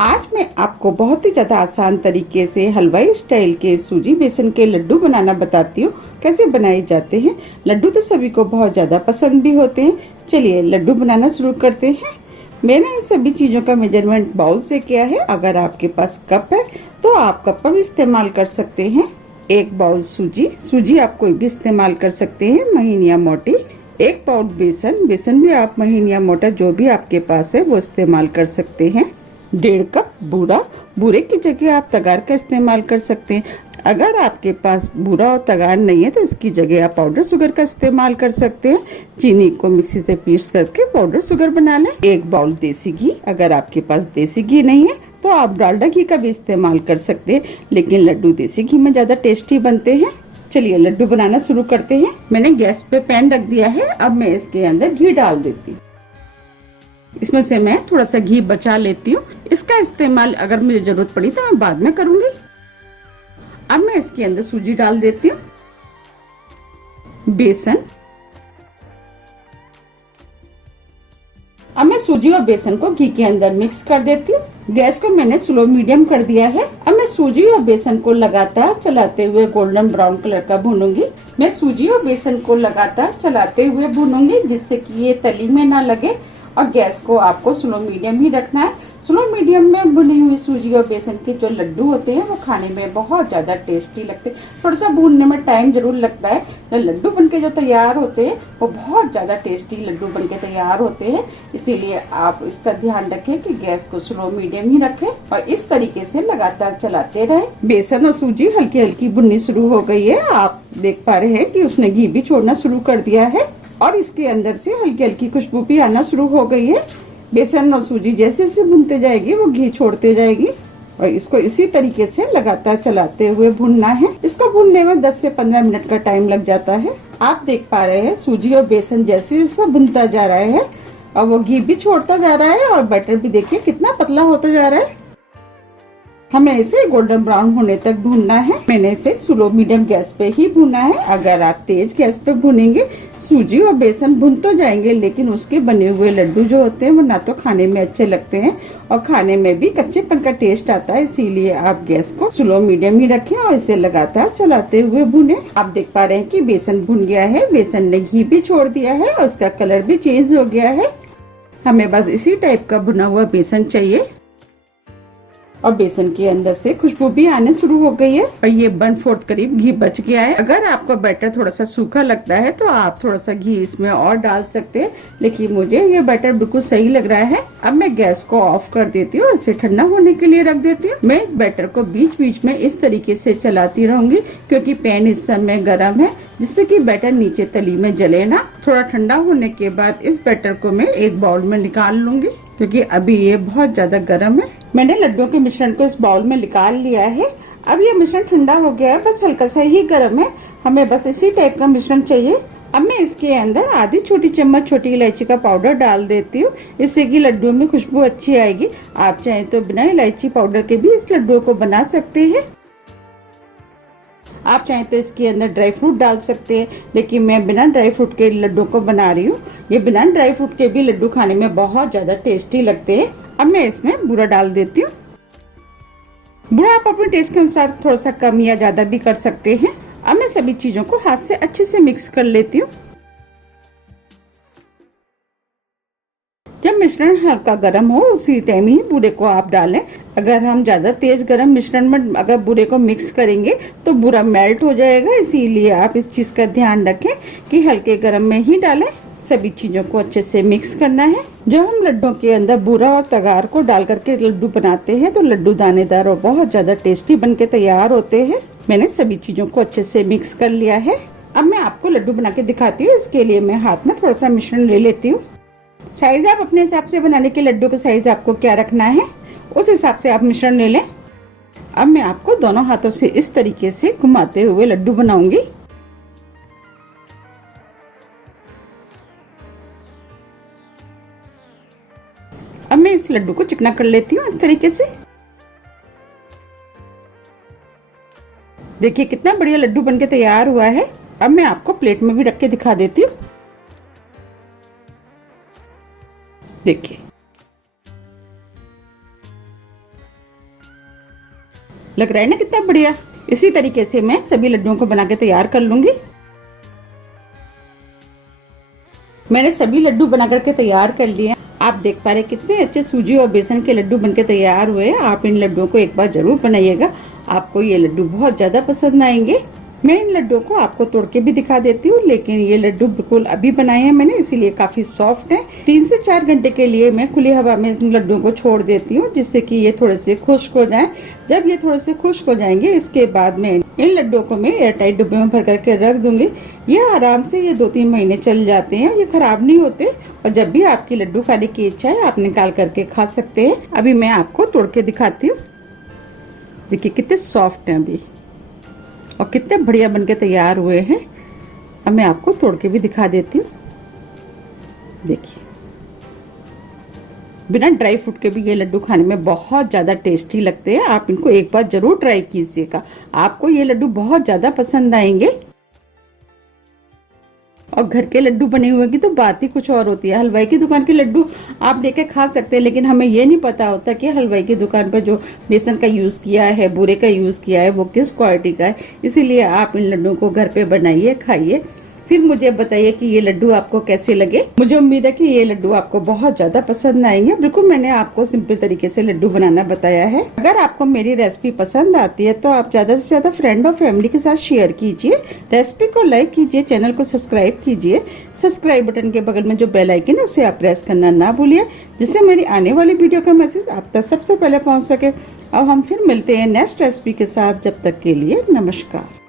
आज मैं आपको बहुत ही ज्यादा आसान तरीके से हलवाई स्टाइल के सूजी बेसन के लड्डू बनाना बताती हूँ। कैसे बनाए जाते हैं। लड्डू तो सभी को बहुत ज्यादा पसंद भी होते हैं। चलिए लड्डू बनाना शुरू करते हैं। मैंने इन सभी चीजों का मेजरमेंट बाउल से किया है। अगर आपके पास कप है तो आप कप का भी इस्तेमाल कर सकते हैं। एक बाउल सूजी आप कोई भी इस्तेमाल कर सकते हैं, महीन या मोटी। एक पाउच बेसन भी आप महीन या मोटा जो भी आपके पास है वो इस्तेमाल कर सकते हैं। 1.5 कप बूरे की जगह आप तगार का इस्तेमाल कर सकते हैं। अगर आपके पास बूरा और तगार नहीं है तो इसकी जगह आप पाउडर शुगर का इस्तेमाल कर सकते हैं। चीनी को मिक्सी से पीस करके पाउडर शुगर बना लें। 1 बाउल देसी घी, अगर आपके पास देसी घी नहीं है तो आप डालडा घी का भी इस्तेमाल कर सकते हैं, लेकिन लड्डू देसी घी में ज्यादा टेस्टी बनते हैं। चलिए लड्डू बनाना शुरू करते हैं। मैंने गैस पे पैन रख दिया है। अब मैं इसके अंदर घी डाल देती हूँ। इसमें से मैं थोड़ा सा घी बचा लेती हूँ। इसका इस्तेमाल अगर मुझे जरूरत पड़ी तो मैं बाद में करूंगी। अब मैं इसके अंदर सूजी डाल देती हूँ, बेसन। अब मैं सूजी और बेसन को घी के अंदर मिक्स कर देती हूँ। गैस को मैंने स्लो मीडियम कर दिया है। अब मैं सूजी और बेसन को लगातार चलाते हुए गोल्डन ब्राउन कलर का भूनूंगी। मैं सूजी और बेसन को लगातार चलाते हुए भूनूंगी जिससे कि ये तली में ना लगे, और गैस को आपको स्लो मीडियम ही रखना है। स्लो मीडियम में भुनी हुई सूजी और बेसन के जो लड्डू होते हैं वो खाने में बहुत ज्यादा टेस्टी लगते हैं। थोड़ा सा भूनने में टाइम जरूर लगता है। लड्डू बनके जो तैयार होते हैं वो बहुत ज्यादा टेस्टी लड्डू बनके तैयार होते हैं। इसीलिए आप इसका ध्यान रखें कि गैस को स्लो मीडियम ही रखें और इस तरीके से लगातार चलाते रहें। बेसन और सूजी हल्की हल्की भुननी शुरू हो गई है। आप देख पा रहे हैं कि उसने घी भी छोड़ना शुरू कर दिया है और इसके अंदर से हल्की हल्की खुशबू भी आना शुरू हो गई है। बेसन और सूजी जैसे जैसे भुनते जाएगी वो घी छोड़ते जाएगी और इसको इसी तरीके से लगातार चलाते हुए भुनना है। इसको भुनने में 10 से 15 मिनट का टाइम लग जाता है। आप देख पा रहे हैं सूजी और बेसन जैसे जैसे भुनता जा रहा है और वो घी भी छोड़ता जा रहा है और बटर भी देखिए कितना पतला होता जा रहा है। हमें इसे गोल्डन ब्राउन होने तक भूनना है। मैंने इसे स्लो मीडियम गैस पे ही भुना है। अगर आप तेज गैस पे भुनेंगे सूजी और बेसन भुन तो जाएंगे, लेकिन उसके बने हुए लड्डू जो होते हैं वो ना तो खाने में अच्छे लगते हैं और खाने में भी कच्चेपन का टेस्ट आता है। इसीलिए आप गैस को स्लो मीडियम ही रखें और इसे लगातार चलाते हुए भुने। आप देख पा रहे हैं कि बेसन भुन गया है, बेसन ने घी भी छोड़ दिया है और उसका कलर भी चेंज हो गया है। हमें बस इसी टाइप का भुना हुआ बेसन चाहिए और बेसन के अंदर से खुशबू भी आने शुरू हो गई है और ये 1/4 करीब घी बच गया है। अगर आपका बैटर थोड़ा सा सूखा लगता है तो आप थोड़ा सा घी इसमें और डाल सकते हैं, लेकिन मुझे ये बैटर बिल्कुल सही लग रहा है। अब मैं गैस को ऑफ कर देती हूँ, इसे ठंडा होने के लिए रख देती हूँ। मैं इस बैटर को बीच बीच में इस तरीके से चलाती रहूंगी क्योंकि पैन इस समय गर्म है, जिससे कि बैटर नीचे तली में जले ना। थोड़ा ठंडा होने के बाद इस बैटर को मैं एक बाउल में निकाल लूंगी क्योंकि अभी ये बहुत ज्यादा गर्म है। मैंने लड्डुओं के मिश्रण को इस बाउल में निकाल लिया है। अब ये मिश्रण ठंडा हो गया है, बस हल्का सा ही गर्म है। हमें बस इसी टाइप का मिश्रण चाहिए। अब मैं इसके अंदर आधी छोटी चम्मच छोटी इलायची का पाउडर डाल देती हूँ, इससे कि लड्डुओं में खुशबू अच्छी आएगी। आप चाहें तो बिना इलायची पाउडर के भी इस लड्डुओं को बना सकते हैं। आप चाहें तो इसके अंदर ड्राई फ्रूट डाल सकते हैं, लेकिन मैं बिना ड्राई फ्रूट के लड्डू को बना रही हूँ। ये बिना ड्राई फ्रूट के भी लड्डू खाने में बहुत ज्यादा टेस्टी लगते हैं। अब मैं इसमें बूरा डाल देती हूँ। बूरा आप अपने टेस्ट के अनुसार थोड़ा सा कम या ज्यादा भी कर सकते हैं। अब मैं सभी चीजों को हाथ से अच्छे से मिक्स कर लेती हूँ। जब मिश्रण हल्का गर्म हो उसी टाइम ही बूरे को आप डालें। अगर हम ज्यादा तेज गर्म मिश्रण में अगर बूरे को मिक्स करेंगे तो बूरा मेल्ट हो जाएगा। इसीलिए आप इस चीज का ध्यान रखें कि हल्के गर्म में ही डालें। सभी चीजों को अच्छे से मिक्स करना है। जब हम लड्डू के अंदर बूरा और तगार को डाल करके लड्डू बनाते हैं तो लड्डू दानेदार और बहुत ज्यादा टेस्टी बनके तैयार होते हैं। मैंने सभी चीजों को अच्छे से मिक्स कर लिया है। अब मैं आपको लड्डू बना के दिखाती हूँ। इसके लिए मैं हाथ में थोड़ा सा मिश्रण ले लेती हूँ। साइज आप अपने हिसाब से बनाने के लड्डू का साइज आपको क्या रखना है उस हिसाब से आप मिश्रण ले लें। अब मैं आपको दोनों हाथों से इस तरीके से घुमाते हुए लड्डू बनाऊंगी। अब मैं इस लड्डू को चिकना कर लेती हूँ इस तरीके से। देखिए कितना बढ़िया लड्डू बनके तैयार हुआ है। अब मैं आपको प्लेट में भी रख के दिखा देती हूँ। देखिए लग रहा है ना कितना बढ़िया। इसी तरीके से मैं सभी लड्डुओं को बना के तैयार कर लूंगी। मैंने सभी लड्डू बना करके तैयार कर लिए। आप देख पा रहे कितने अच्छे सूजी और बेसन के लड्डू बनके तैयार हुए। आप इन लड्डुओं को एक बार जरूर बनाइएगा, आपको ये लड्डू बहुत ज्यादा पसंद आएंगे। मैं इन लड्डुओं को आपको तोड़ के भी दिखा देती हूँ, लेकिन ये लड्डू बिल्कुल अभी बनाए हैं मैंने, इसीलिए काफी सॉफ्ट है। 3 से 4 घंटे के लिए मैं खुली हवा में इन लड्डुओं को छोड़ देती हूँ, जिससे कि ये थोड़े से खुश्क हो जाएं। जब ये थोड़े से खुश्क हो जाएंगे, इसके बाद मैं इन लड्डुओं को मैं एयरटाइट डिब्बे में भर करके रख दूंगी। ये आराम से ये 2-3 महीने चल जाते हैं, ये खराब नहीं होते। और जब भी आपकी लड्डू खाने की इच्छा है, आप निकाल करके खा सकते हैं। अभी मैं आपको तोड़ के दिखाती हूँ। देखिए कितने सॉफ्ट हैं अभी और कितने बढ़िया बनके तैयार हुए हैं। अब मैं आपको तोड़ के भी दिखा देती हूँ। देखिए बिना ड्राई फ्रूट के भी ये लड्डू खाने में बहुत ज्यादा टेस्टी लगते हैं। आप इनको एक बार जरूर ट्राई कीजिएगा, आपको ये लड्डू बहुत ज्यादा पसंद आएंगे। और घर के लड्डू बने हुए की तो बात ही कुछ और होती है। हलवाई की दुकान के लड्डू आप लेके खा सकते हैं, लेकिन हमें ये नहीं पता होता कि हलवाई की दुकान पर जो बेसन का यूज किया है, बूरे का यूज किया है, वो किस क्वालिटी का है। इसीलिए आप इन लड्डुओं को घर पे बनाइए, खाइए, फिर मुझे बताइए कि ये लड्डू आपको कैसे लगे। मुझे उम्मीद है कि ये लड्डू आपको बहुत ज्यादा पसंद आएंगे। बिल्कुल मैंने आपको सिंपल तरीके से लड्डू बनाना बताया है। अगर आपको मेरी रेसिपी पसंद आती है तो आप ज्यादा से ज्यादा फ्रेंड और फैमिली के साथ शेयर कीजिए। रेसिपी को लाइक कीजिए, चैनल को सब्सक्राइब कीजिए। सब्सक्राइब बटन के बगल में जो बेल आइकन है उसे आप प्रेस करना ना भूलिए, जिससे मेरी आने वाली वीडियो का मैसेज आप तक सबसे पहले पहुँच सके। अब हम फिर मिलते हैं नेक्स्ट रेसिपी के साथ। जब तक के लिए नमस्कार।